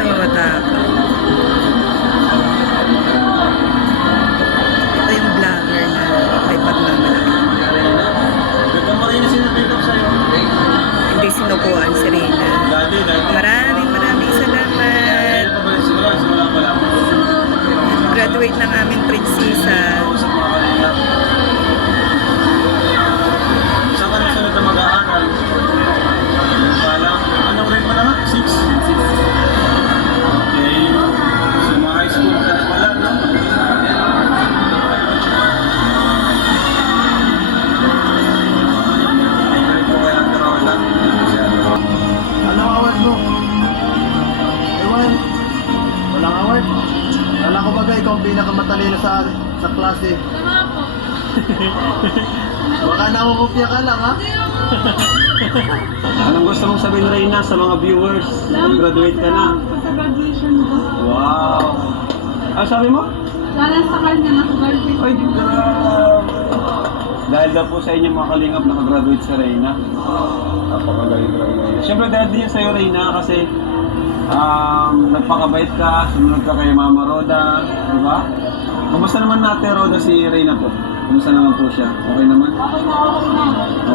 Ay, matapang. Ito yung vlogger na may pagmamalaki. Ganda mo rin na sinapitap sa'yo. Hindi sinukuan si Reyna. Dati. Maraming salamat. Kaya pa ba simula pa lang. Graduate ng aming prinsesa. Sa mga kanila. Saan ka nang sunod na mag-aaral? Anong grade mo naman? 6? Okay. So, mga high school ka na pala, no? Anong award mo? Ewan. Walang award. Kala ko bagay, ikaw ang pinakamatalino sa klase. Tama po. Baka nakukupya ka lang, ha? Anong gusto mong sabihin, Reyna, sa mga viewers? Graduate ka na. Sa graduation ko. Wow! Ano sabi mo? Lala sa kanya nakagraduate. Ay, dahil daw po sa inyo mga kalingap nakagraduate si Reyna. Napakagaling talaga. Siyempre dahil din yan sa'yo, Reyna, kasi nagpakabait ka, sumunod ka kay Mama Roda, di ba? Kumusta naman natin, Roda, si Reyna po? Kumusta naman po siya? Okay naman? Okay na.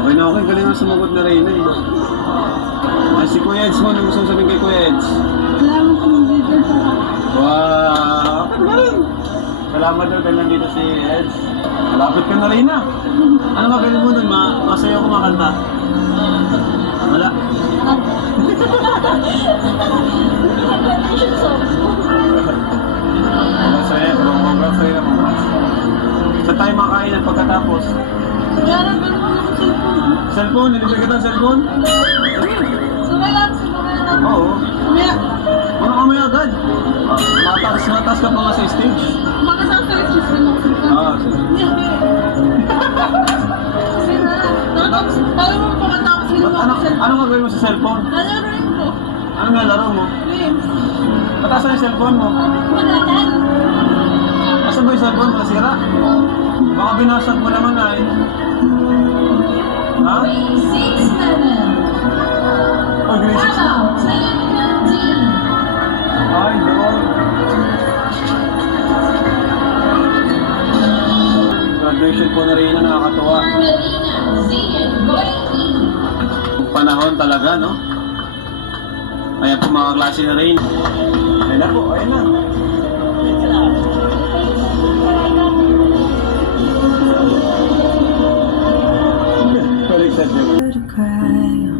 Okay na, okay. Galing nga sumagot na Reyna eh. Si Kuya Eds mo, ano gusto mong sabihin kay Kuya Eds? Salamat sa mga video sa Wow! Okay naman! Salamat daw dahil nandito si Eds. Malapit ka na Reyna. Ano magaling mo nun? Masaya ko makanta. Wala. graduation song. Masaya. Congrats sa'yo naman. Saan tayo makain at pagkatapos? Sigara, meron ko ng cellphone. Cellphone? Nilibig kita ng cellphone? Sabay lang. Oo. Mamaya. Ano kamay agad? Mataas ka pa nga sa stage. Makasasal sa cellphone. Sige. Kasi na. Tapos, tayo mo pagkatapos sila Ano cellphone. gagawin mo sa cellphone? Lalaroin ko. Ano nalaro mo? Games. Mataas na yung cellphone mo? Madalan. Asan ba yung cellphone mo? Nasira? Baka binasag mo naman ay. Ha? 6-7. Oh, grade 6 na. Ay, doon. Graduation po na rin na nakakatuwa. Panahon talaga, no? Ayan po mga klase na rin. Ayan na po, ayan na. Baliktad niyo. To cry.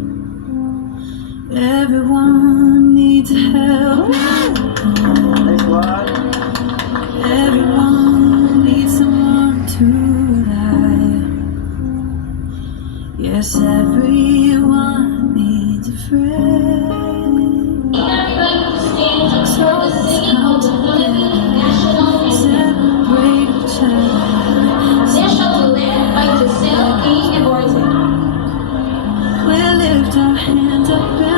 Everyone needs help. Nice one. Everyone needs someone to rely. Yes, everyone needs a friend. So let's come together, celebrate each other. We'll lift our hands up.